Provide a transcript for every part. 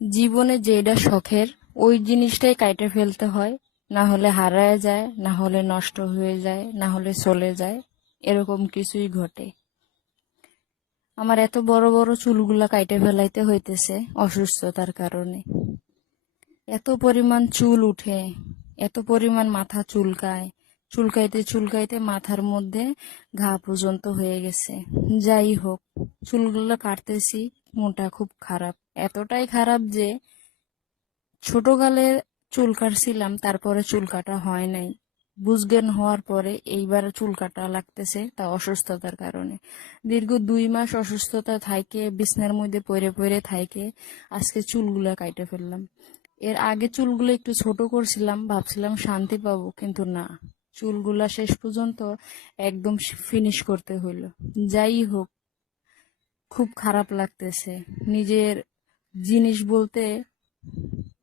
জীবনে যেটা শখের ওই জিনিসটাই কাইটে ফেলতে হয়, না হলে হারায় যায়, না হলে নষ্ট হয়ে যায়, না হলে চলে যায়, এরকম কিছুই ঘটে। আমার এত বড় বড় চুলগুলা কাইটে ফেলাইতে হইতেছে অসুস্থতার কারণে। এত পরিমাণ চুল উঠে, এত পরিমাণ মাথা চুলকায়, চুলকাইতে চুলকাইতে মাথার মধ্যে ঘা পর্যন্ত হয়ে গেছে। যাই হোক, চুলগুলো কাটতেছি, মনটা খুব খারাপ। এতটাই খারাপ যে ছোটকালে চুল কাটছিলাম, তারপরে চুল কাটা হয় নাই। বুঝজ্ঞান হওয়ার পরে এইবার চুল কাটা লাগতেছে, তা অসুস্থতার কারণে। দীর্ঘ 2 মাস অসুস্থতা থাইকে বিছনার মধ্যে পড়ে পড়ে থাইকে আজকে চুলগুলা কাইটে ফেললাম। এর আগে চুলগুলো একটু ছোট করছিলাম, ভাবছিলাম শান্তি পাবো, কিন্তু না, চুলগুলা শেষ পর্যন্ত একদম ফিনিশ করতে হইলো। যাই হোক, খুব খারাপ লাগতেছে। নিজের জিনিস বলতে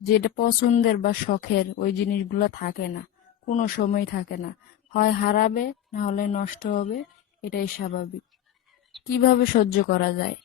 যেটা পছন্দের বা শখের ওই জিনিসগুলো থাকে না, কোনো সময় থাকে না। হয় হারাবে, না হলে নষ্ট হবে, এটাই স্বাভাবিক। কিভাবে সহ্য করা যায়?